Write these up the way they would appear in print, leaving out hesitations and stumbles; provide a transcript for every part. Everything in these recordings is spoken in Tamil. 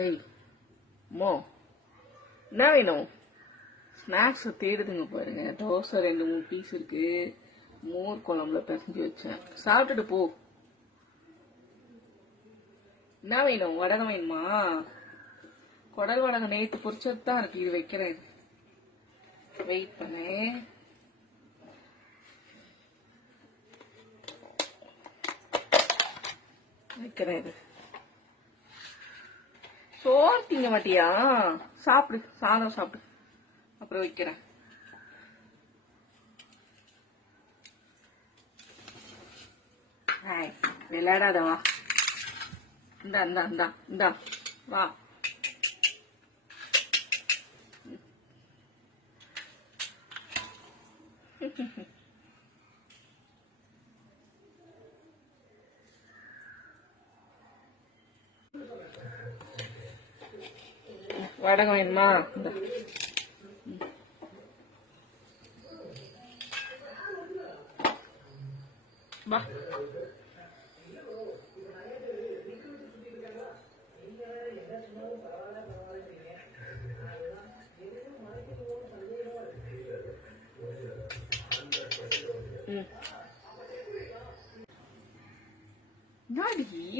ஏய் மோ, என்ன வேணும்? ஸ்நாக்ஸ் தேடுதுங்க பாருங்க. தோசை 2-3 பீஸ் இருக்கு. மோர் குழம்புல பிசைஞ்சு வச்சேன். சாப்பிட்டுட்டு போ. என்ன வேணும்? வடகம் வேணுமா? குடல் வடகம் நேற்று பொரிச்சது தான் இருக்கு. இது வைக்கிறேன், வெயிட் பண்ணு. வைக்கிறேன். இது சோறு திங்க மாட்டியா? சாப்பிடு, சாதம் சாப்பிடு, அப்புறம் வைக்கிறேன். விளையாடாத வா. இந்தா இந்தா இந்தா இந்தா வா. வடகம் வேணுமா? வா.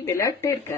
விளையாட்டே இருக்க.